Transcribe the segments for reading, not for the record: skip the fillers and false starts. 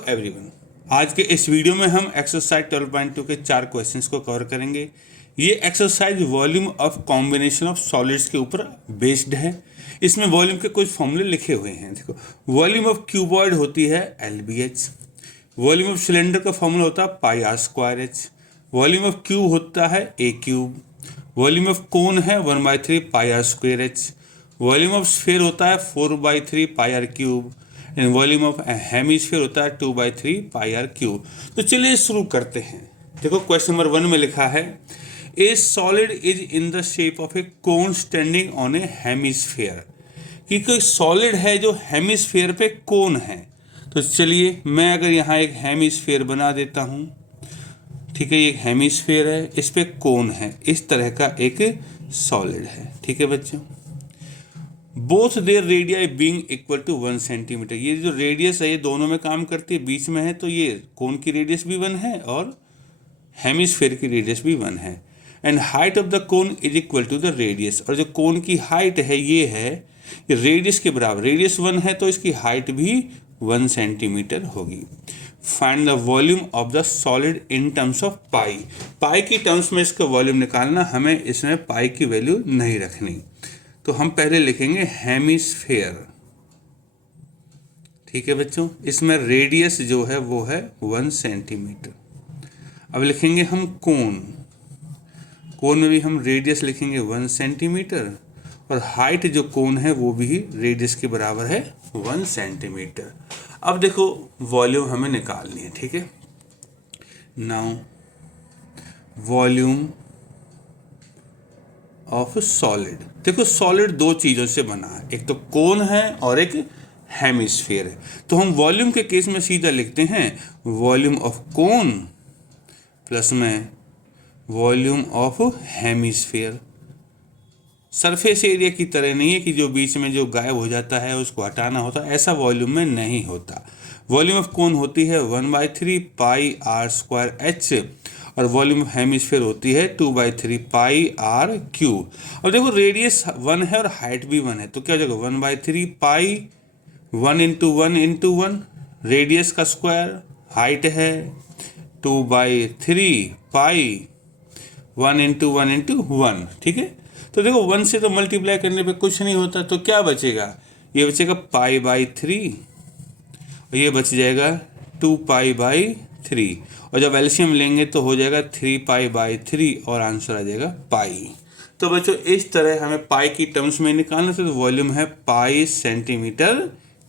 Hello everyone. आज के इस वीडियो में हम एक्सरसाइज 12.2 के 4 क्वेश्चंस को कवर करेंगे। ये exercise volume of combination of solids के ऊपर बेस्ड है। इसमें वॉल्यूम के कुछ फॉर्मूले लिखे हुए हैं। देखो, वॉल्यूम ऑफ क्यूबॉइड होती है LBH। वॉल्यूम ऑफ सिलेंडर का फॉर्मूला होता है πr²h। वॉल्यूम ऑफ क्यूब होता है A cube. Volume of cone है 1/3 πr²h। वॉल्यूम ऑफ स्फीयर होता है 4/3 πr cube. And volume of hemisphere होता है 2/3 πr क्यूब। तो चलिए शुरू करते हैं। देखो, क्वेश्चन नंबर 1 में लिखा है ए solid is in the shape of A cone standing on A hemisphere. कि कोई सॉलिड है जो हेमिस्फीयर पे कोन है। तो चलिए मैं अगर यहाँ एक हेमिस्फीयर बना देता हूँ, ठीक है, ये एक हेमिस्फीयर है, इस पे कोन है, इस तरह का एक सॉलिड है। ठीक है बच्चों, both their radii being equal to 1 centimetre. ये जो रेडियस है ये दोनों में काम करती है, बीच में है, तो ये कोन की रेडियस भी 1 है और हेमिस्फीयर की रेडियस भी 1 है। And height of the cone is equal to the radius. और जो कोन की हाइट है ये है, ये रेडियस के बराबर, रेडियस 1 है तो इसकी हाइट भी 1 सेंटीमीटर होगी। Find the volume of the solid in terms of pi. Pi की टर्म्स में इसका वॉल्यूम निकालना, हमें इसमें पाई की वैल्यू नहीं रखनी। तो हम पहले लिखेंगे हेमिस्फीयर। ठीक है बच्चों, इसमें रेडियस जो है वो है 1 सेंटीमीटर। अब लिखेंगे हम कोन। कोन में भी हम रेडियस लिखेंगे 1 सेंटीमीटर और हाइट जो कोन है वो भी रेडियस के बराबर है 1 सेंटीमीटर। अब देखो, वॉल्यूम हमें निकालनी है। ठीक है, नाउ वॉल्यूम ऑफ सॉलिड। देखो, सॉलिड दो चीज़ों से बना है, एक तो कोन है और एक हेमिस्फीयर है। तो हम वॉल्यूम के केस में सीधा लिखते हैं वॉल्यूम ऑफ कोन प्लस में volume of hemisphere. Surface area की तरह नहीं है कि जो बीच में जो गायब हो जाता है उसको हटाना होता, ऐसा वॉल्यूम में नहीं होता। वॉल्यूम ऑफ कोन होती है 1/3 πr²h और वॉल्यूम ऑफ हेमिस्फीयर होती है 2/3 πr क्यूब। अब देखो, रेडियस 1 है और हाइट भी 1 है, तो क्या हो जाएगा 1/3 पाई 1 × 1 × 1, रेडियस का स्क्वायर, हाइट है 2/3 पाई 1 × 1 × 1। ठीक है, तो देखो 1 से तो मल्टीप्लाई करने पे कुछ नहीं होता, तो क्या बचेगा, ये बचेगा π/3 और ये बच जाएगा 2π/3। और जब एलसीएम लेंगे तो हो जाएगा 3π/3 और आंसर आ जाएगा पाई। तो बच्चों, इस तरह हमें पाई की टर्म्स में निकालना था। तो वॉल्यूम है पाई सेंटीमीटर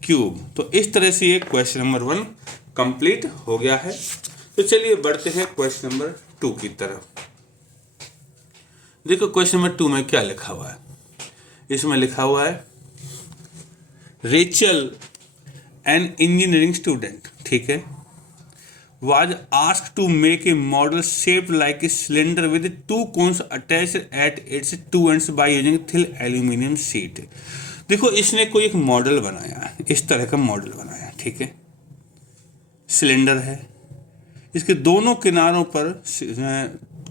क्यूब। तो इस तरह से ये क्वेश्चन नंबर 1 कंप्लीट हो गया है। तो चलिए बढ़ते हैं क्वेश्चन नंबर 2 की तरफ। देखो, क्वेश्चन नंबर 2 में क्या लिखा हुआ है। इसमें लिखा हुआ है रेचल एन इंजीनियरिंग स्टूडेंट, ठीक है, was asked to make a model shaped like a cylinder with 2 cones attached at its 2 ends by using thin aluminum sheet। देखो, इसने कोई एक मॉडल बनाया, इस तरह का मॉडल बनाया। ठीक है, सिलेंडर है, इसके दोनों किनारों पर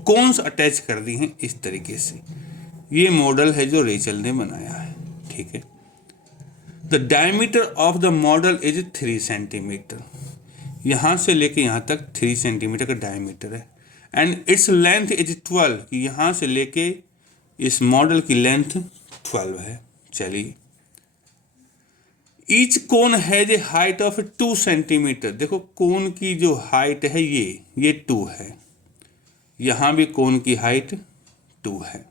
कोन्स अटैच कर दी हैं इस तरीके से। ये मॉडल है जो रेचल ने बनाया है। ठीक है, the diameter of the model is 3 centimetre. यहाँ से लेके यहाँ तक 3 सेंटीमीटर का डायमीटर है। एंड इट्स लेंथ इज 12, कि यहाँ से लेके इस मॉडल की लेंथ 12 है। चलिए, each cone has a height of 2 centimetre. देखो, कोन की जो हाइट है ये 2 है, यहाँ भी कोन की हाइट 2 है।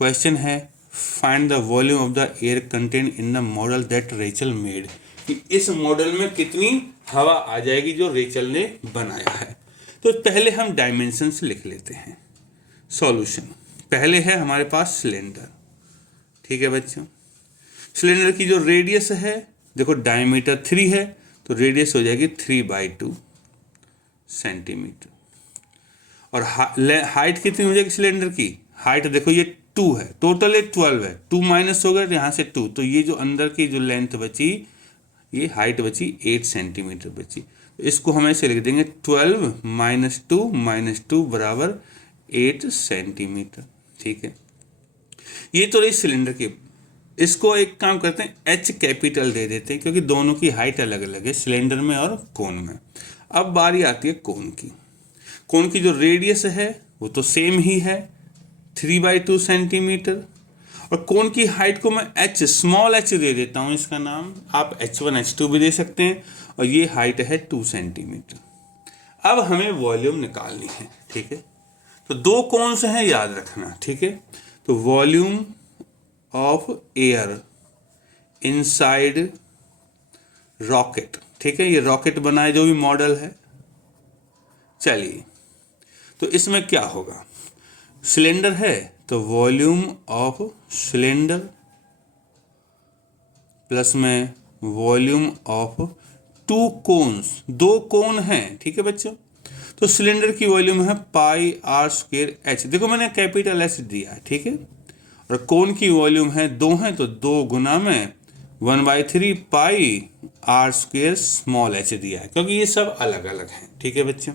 क्वेश्चन है find the volume of the air contain in the model that Rachel made. कि इस मॉडल में कितनी हवा आ जाएगी जो रेचल ने बनाया है। तो पहले हम डायमेंशंस लिख लेते हैं। सॉल्यूशन, पहले है हमारे पास सिलेंडर। ठीक है बच्चों, सिलेंडर की जो रेडियस है, देखो डायमीटर 3 है तो रेडियस हो जाएगी 3/2 सेंटीमीटर। और हाइट कितनी हो जाएगी सिलेंडर की, हाइट देखो ये 2 है, टोटल 12 है, 2 माइनस हो गया तो यहाँ से 2, तो ये जो अंदर की जो लेंथ बची, ये हाइट बची 8 सेंटीमीटर बची। तो इसको हम ऐसे लिख देंगे 12 - 2 बराबर 8 सेंटीमीटर। ठीक है, ये तो रही सिलेंडर की इसको एक काम करते हैं, एच कैपिटल दे देते हैं, क्योंकि दोनों की हाइट अलग अलग है, सिलेंडर में और कोन में। अब बारी आती है कोन की। कोन की जो रेडियस है वो तो सेम ही है, 3/2 सेंटीमीटर। और कोन की हाइट को मैं एच, स्मॉल एच दे देता हूँ, इसका नाम आप H1 H2 भी दे सकते हैं। और ये हाइट है 2 सेंटीमीटर। अब हमें वॉल्यूम निकालनी है, ठीक है। तो दो कोन्स हैं, याद रखना, ठीक है। तो volume of air inside rocket, ठीक है। ये रॉकेट बनाए जो भी मॉडल है। चलिए, तो इसमें क्या होगा, सिलेंडर है तो वॉल्यूम ऑफ सिलेंडर प्लस में वॉल्यूम ऑफ टू कोन्स, दो कोन हैं, ठीक है बच्चों। तो सिलेंडर की वॉल्यूम है πr²h, देखो मैंने कैपिटल एच दिया है, ठीक है। और कोन की वॉल्यूम है, दो हैं तो 2 गुना में 1/3 πr² स्मॉल एच दिया है, क्योंकि ये सब अलग अलग हैं, ठीक है बच्चों।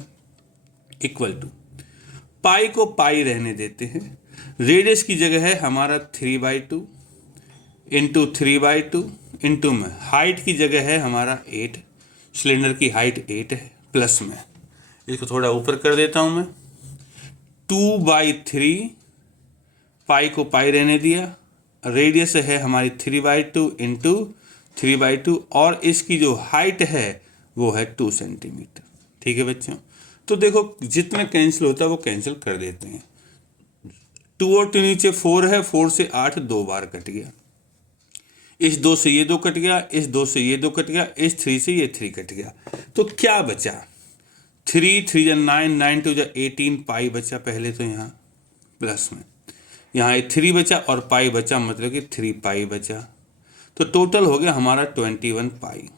इक्वल टू पाई को पाई रहने देते हैं, रेडियस की जगह है हमारा 3/2 इंटू 3/2 इंटू में हाइट की जगह है हमारा 8, सिलेंडर की हाइट 8 है, प्लस में इसको थोड़ा ऊपर कर देता हूँ मैं, 2/3 पाई को पाई रहने दिया, रेडियस है हमारी 3/2 इंटू 3/2 और इसकी जो हाइट है वो है 2 सेंटीमीटर, ठीक है बच्चों। तो देखो जितना कैंसिल होता है वो कैंसिल कर देते हैं। 2 और 2 नीचे 4 है, 4 से 8 2 बार कट गया, इस 2 से ये 2 कट गया, इस 2 से ये 2 कट गया, इस 3 से ये 3 कट गया। तो क्या बचा, 3 3 जा 9, 9 2 जा 18 पाई बचा पहले, तो यहाँ प्लस में यहाँ 3 बचा और पाई बचा, मतलब कि 3 पाई बचा। तो टोटल हो गया हमारा 21 पाई।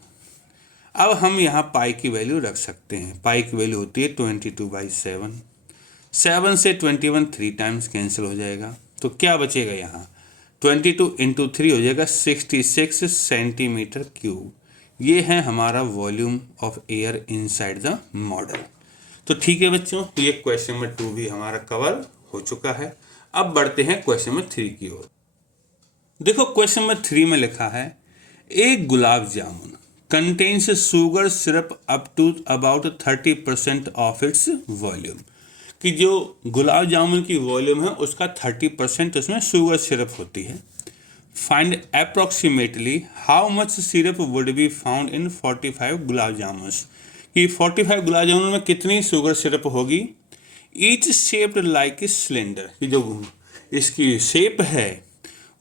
अब हम यहाँ पाई की वैल्यू रख सकते हैं, पाई की वैल्यू होती है 22/7, 7 से 21 3 टाइम्स कैंसिल हो जाएगा। तो क्या बचेगा यहाँ, 22 इंटू 3 हो जाएगा 66 सेंटीमीटर क्यूब। ये है हमारा volume of air inside the model. तो ठीक है बच्चों, ये क्वेश्चन नंबर 2 भी हमारा कवर हो चुका है। अब बढ़ते हैं क्वेश्चन नंबर 3 की ओर। देखो क्वेश्चन नंबर 3 में लिखा है, एक gulab jamun contains sugar syrup up to about 30% of its volume, कि जो गुलाब जामुन की वॉल्यूम है उसका 30% उसमें शुगर सिरप होती है। Find approximately how much syrup would be found in 45 गुलाब जामुन्स, कि 45 गुलाब जामुन में कितनी शुगर सिरप होगी। Each shaped like a cylinder, कि जो इसकी शेप है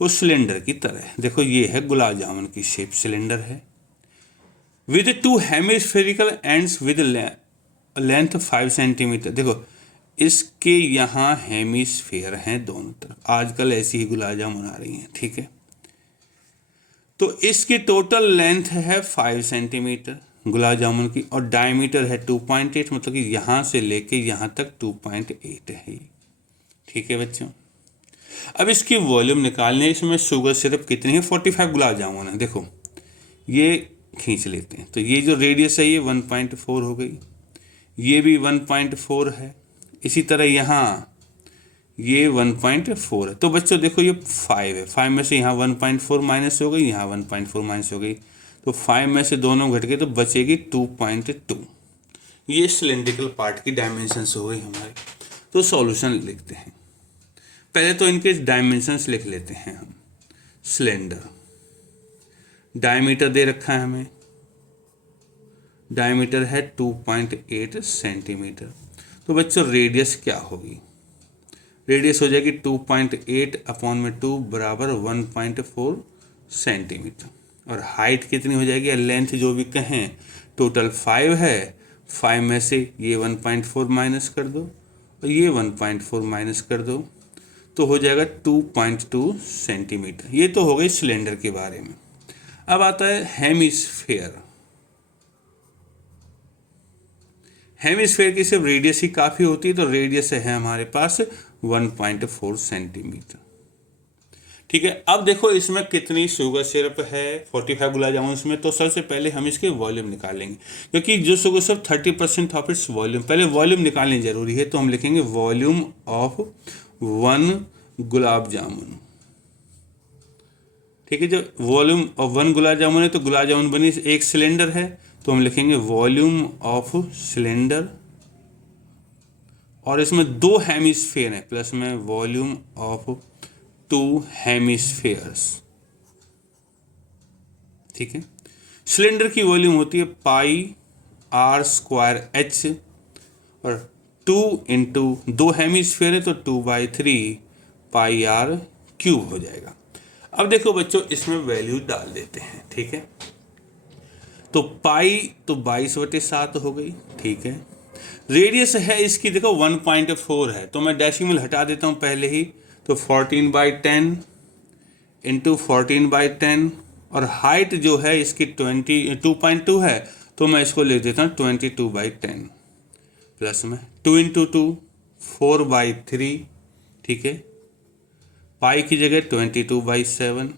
वो सिलेंडर की तरह, देखो ये है गुलाब जामुन की शेप, सिलेंडर है। With 2 hemispherical ends with length 5 centimetre, देखो इसके यहाँ हेमिस्फेयर हैं दोनों तरफ, आजकल ऐसी ही गुलाब जामुन आ रही हैं, ठीक है। तो इसकी टोटल लेंथ है 5 सेंटीमीटर गुलाब जामुन की, और डायमीटर है 2.8, मतलब कि यहाँ से लेके यहाँ तक 2.8 है, ठीक है बच्चों। अब इसकी वॉल्यूम निकालने, इसमें शुगर सिरप कितनी है, 45 गुलाब जामुन है। देखो ये खींच लेते हैं, तो ये जो रेडियस है ये 1.4 हो गई, ये भी 1.4 है, इसी तरह यहाँ ये 1.4 है। तो बच्चों देखो ये 5 है, 5 में से यहाँ 1.4 माइनस हो गई, यहाँ 1.4 माइनस हो गई, तो 5 में से दोनों घट गए तो बचेगी 2.2। ये सिलेंड्रिकल पार्ट की डायमेंशंस हो गई हमारे। तो सॉल्यूशन लिखते हैं, पहले तो इनके डायमेंशंस लिख लेते हैं हम। सिलेंडर डायमीटर दे रखा है हमें, डायमीटर है 2.8 सेंटीमीटर। तो बच्चों रेडियस क्या होगी, रेडियस हो जाएगी 2.8 अपॉन में 2 बराबर 1.4 सेंटीमीटर। और हाइट कितनी हो जाएगी, लेंथ जो भी कहें, टोटल 5 है, 5 में से ये 1.4 माइनस कर दो और ये 1.4 माइनस कर दो, तो हो जाएगा 2.2 सेंटीमीटर। ये तो हो गई सिलेंडर के बारे में। अब आता है हेमिस्फेयर। हेमिस्फेयर की सिर्फ रेडियस ही काफ़ी होती है, तो रेडियस है हमारे पास 1.4 सेंटीमीटर, ठीक है। अब देखो इसमें कितनी शुगर सिरप है, 45 गुलाब जामुन में। तो सबसे पहले हम इसके वॉल्यूम निकालेंगे, क्योंकि जो sugar syrup 30% of its volume, पहले वॉल्यूम निकालनी जरूरी है। तो हम लिखेंगे वॉल्यूम ऑफ 1 गुलाब जामुन, ठीक है। जो volume of one gulab jamun है तो गुलाब जामुन बनी एक सिलेंडर है, तो हम लिखेंगे वॉल्यूम ऑफ सिलेंडर, और इसमें 2 हेमिस्फेयर है, प्लस में वॉल्यूम ऑफ 2 हेमिस्फेयर्स। ठीक है। सिलेंडर की वॉल्यूम होती है पाई आर स्क्वायर एच, और 2 इंटू 2 हेमिस्फेयर है तो 2/3 पाई आर क्यूब हो जाएगा। अब देखो बच्चों, इसमें वैल्यू डाल देते हैं। ठीक है। तो पाई तो 22/7 हो गई। ठीक है। रेडियस है इसकी देखो 1.4 है, तो मैं डेसिमल हटा देता हूँ पहले ही, तो 14/10 इंटू 14/10, और हाइट जो है इसकी 2.2 है, तो मैं इसको लिख देता हूँ 22/10, प्लस में 2 इंटू 2 4/3। ठीक है। पाई की जगह 22/7,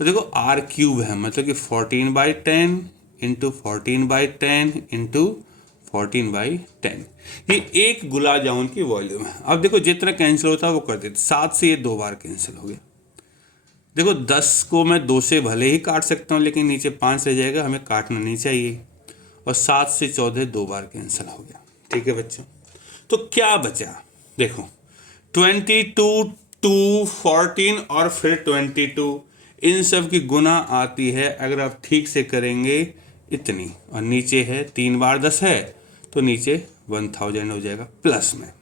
और देखो आर क्यूब है, मतलब कि 14/10 इंटू 14/10 इंटू 14/10, ये एक गुलाब जामुन की वॉल्यूम है। अब देखो जितना कैंसिल होता है वो कर देते, 7 से ये 2 बार कैंसिल हो गया। देखो 10 को मैं 2 से भले ही काट सकता हूँ, लेकिन नीचे 5 रह जाएगा, हमें काटना नहीं चाहिए, और 7 से 14 2 बार कैंसिल हो गया। ठीक है बच्चों, तो क्या बचा, देखो 22, 2, 14 और फिर 22, इन सब की गुना आती है अगर आप ठीक से करेंगे इतनी, और नीचे है 3 बार 10 है, तो नीचे 1000 हो जाएगा, प्लस में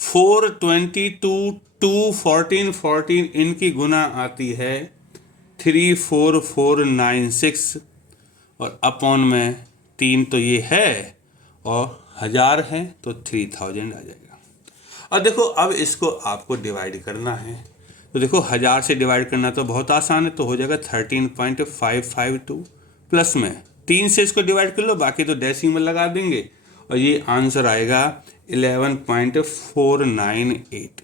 4, 22, 2, 14, 14 इनकी गुना आती है 34496, और अपॉन में 3 तो ये है और 1000 है, तो 3000 आ जाएगा। और देखो अब इसको आपको डिवाइड करना है, तो देखो 1000 से डिवाइड करना तो बहुत आसान है, तो हो जाएगा 13.552, प्लस में 3 से इसको डिवाइड कर लो, बाकी तो डेसिमल लगा देंगे, और ये आंसर आएगा 11.498।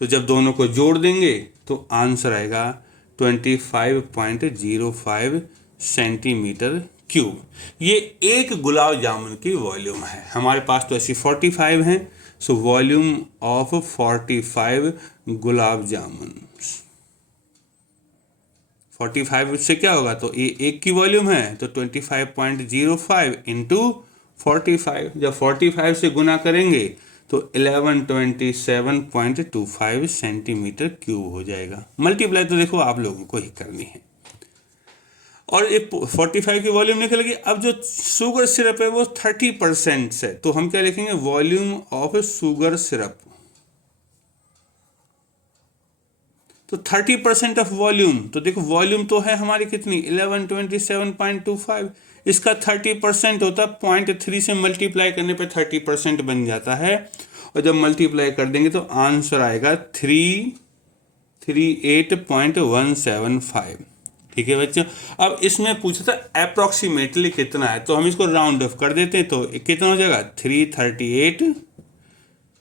तो जब दोनों को जोड़ देंगे तो आंसर आएगा 25.05 सेंटीमीटर क्यूब। ये एक गुलाब जामुन की वॉल्यूम है। हमारे पास तो ऐसी 45 हैं, so volume of 45 gulab jamun. 45 से क्या होगा, तो ये एक की वॉल्यूम है, तो 25.05 इंटू 45, जब 45 से गुना करेंगे तो 1127.25 सेंटीमीटर क्यूब हो जाएगा। मल्टीप्लाई तो देखो आप लोगों को ही करनी है, और ये 45 की वॉल्यूम निकल गई। अब जो शुगर सिरप है वो 30% से, तो हम क्या लिखेंगे, वॉल्यूम ऑफ शुगर सिरप, तो 30% ऑफ वॉल्यूम, तो देखो वॉल्यूम तो है हमारी कितनी 1127.25, इसका 30% होता है 0.3 से मल्टीप्लाई करने पे 30% बन जाता है, और जब मल्टीप्लाई कर देंगे तो आंसर आएगा 338.175। ठीक है बच्चों। अब इसमें पूछा था अप्रोक्सीमेटली कितना है, तो हम इसको राउंड ऑफ कर देते हैं, तो कितना हो जाएगा 338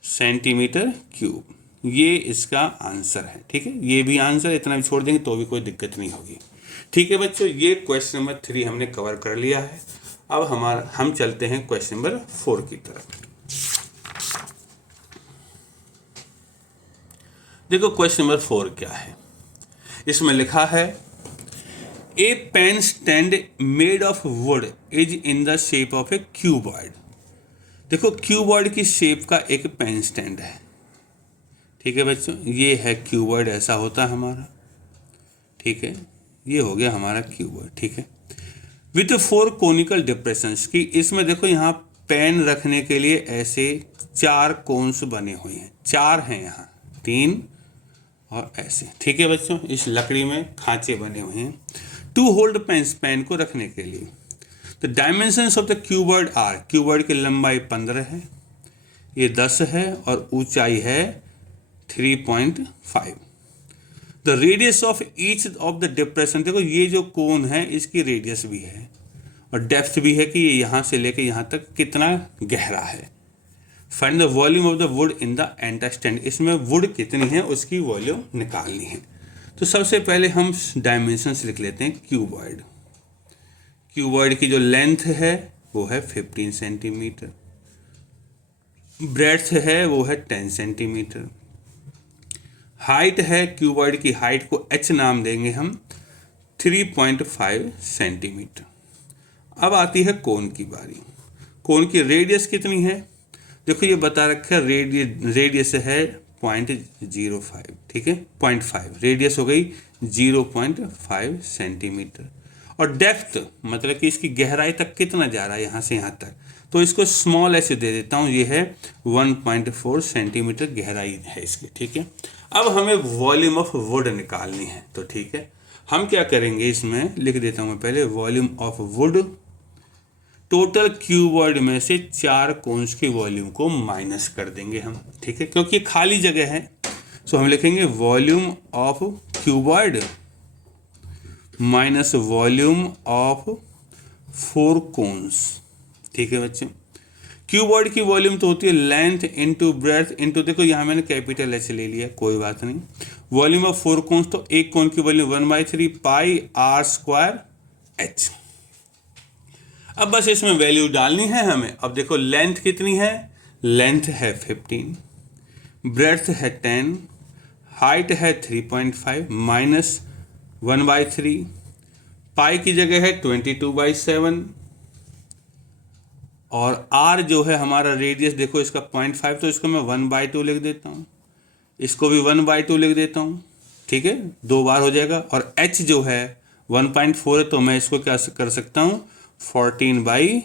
सेंटीमीटर क्यूब, ये इसका आंसर है। ठीक है, ये भी आंसर, इतना भी छोड़ देंगे तो भी कोई दिक्कत नहीं होगी। ठीक है बच्चों, ये क्वेश्चन नंबर 3 हमने कवर कर लिया है। अब हम चलते हैं क्वेश्चन नंबर 4 की तरफ। देखो क्वेश्चन नंबर 4 क्या है, इसमें लिखा है a pen stand made of wood is in the shape of a cuboid. देखो क्यूबॉइड की शेप का एक पेन स्टैंड है। ठीक है बच्चों, ये है क्यूबॉइड, ऐसा होता है हमारा। ठीक है, ये हो गया हमारा क्यूबॉइड। ठीक है, विथ 4 कोनिकल डिप्रेशंस की, इसमें देखो यहाँ पेन रखने के लिए ऐसे 4 कोन्स बने हुए हैं, 4 हैं यहाँ, 3 और ऐसे। ठीक है बच्चों, इस लकड़ी में खांचे बने हुए हैं टू होल्ड पेन्स, पेन को रखने के लिए। The dimensions of the cuboid are, cuboid की लंबाई 15 है, ये 10 है, और ऊंचाई है 3.5। The radius of each of the depression, देखो ये जो कोन है इसकी रेडियस भी है और डेप्थ भी है कि ये यहाँ से लेके यहाँ तक कितना गहरा है। Find the volume of the would in the entire stand, इसमें वुड कितनी है उसकी वॉल्यूम निकालनी है। तो सबसे पहले हम डायमेंशंस लिख लेते हैं। क्यूबॉइड, क्यूबॉइड की जो लेंथ है वो है 15 सेंटीमीटर, ब्रेड्थ है वो है 10 सेंटीमीटर, हाइट है क्यूबॉइड की, हाइट को h नाम देंगे हम, 3.5 सेंटीमीटर। अब आती है कोण की बारी। कोण की रेडियस कितनी है, देखो ये बता रखा है, रेडियस है 0.05, ठीक है, 0.5 रेडियस हो गई 0.5 सेंटीमीटर। और डेप्थ मतलब कि इसकी गहराई तक कितना जा रहा है यहाँ से यहाँ तक, तो इसको स्मॉल ऐसे दे देता हूँ, ये है 1.4 सेंटीमीटर गहराई है इसकी, ठीक है। अब हमें वॉल्यूम ऑफ वुड निकालनी है, तो ठीक है हम क्या करेंगे, इसमें लिख देता हूँ मैं पहले, volume of would, total cuboid में से 4 कोन्स की वॉल्यूम को माइनस कर देंगे हम, ठीक है, क्योंकि खाली जगह है। सो हम लिखेंगे volume of cuboid minus volume of 4 cones, ठीक है बच्चे। क्यूबॉइड की वॉल्यूम तो होती है लेंथ इंटू ब्रेथ इंटू, देखो यहाँ मैंने कैपिटल एच ले लिया, कोई बात नहीं। वॉल्यूम ऑफ 4 कोन्स, तो एक कोन की volume 1/3 pi r square h. अब बस इसमें वैल्यू डालनी है हमें। अब देखो लेंथ कितनी है, लेंथ है 15, ब्रेथ है 10, हाइट है 3.5 माइनस 1/3, पाई की जगह है 22/7, और r जो है हमारा रेडियस, देखो इसका 0.5, तो इसको मैं 1/2 लिख देता हूँ, इसको भी 1/2 लिख देता हूँ, ठीक है, 2 बार हो जाएगा। और h जो है 1.4 है, तो मैं इसको क्या कर सकता हूँ, 14/10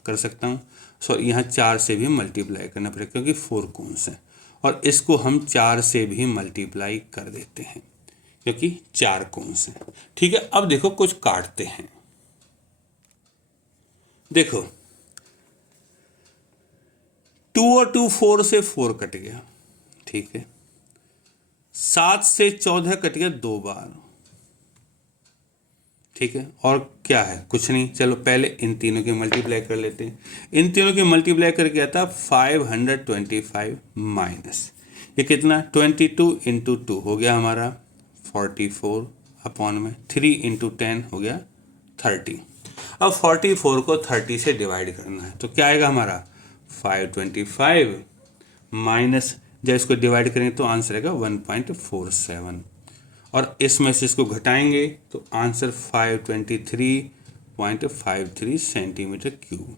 कर सकता हूँ। सो यहाँ 4 से भी मल्टीप्लाई करना पड़ेगा क्योंकि 4 कोन्स हैं, और इसको हम 4 से भी मल्टीप्लाई कर देते हैं क्योंकि 4 कोन्स हैं, ठीक है। अब देखो कुछ काटते हैं, देखो 2 और 2 4 से 4 कट गया, ठीक है, 7 से 14 कट गया 2 बार, ठीक है। और क्या है, कुछ नहीं, चलो पहले इन तीनों की मल्टीप्लाई कर लेते हैं। इन तीनों की मल्टीप्लाई करके आता 525 माइनस ये कितना 22 इंटू 2 हो गया हमारा 44 अपॉन में 3 इंटू 10 हो गया 30। अब 44 को 30 से डिवाइड करना है, तो क्या आएगा हमारा 525 माइनस, जब इसको डिवाइड करेंगे तो आंसर आएगा 1.47, और इसमें से इसको घटाएंगे तो आंसर 523.53 सेंटीमीटर क्यूब।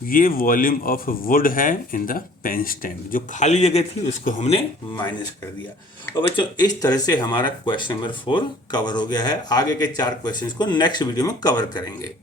ये वॉल्यूम ऑफ वुड है इन द पेन स्टैंड। जो खाली जगह थी उसको हमने माइनस कर दिया। और बच्चों इस तरह से हमारा क्वेश्चन नंबर 4 कवर हो गया है। आगे के 4 क्वेश्चंस को नेक्स्ट वीडियो में कवर करेंगे।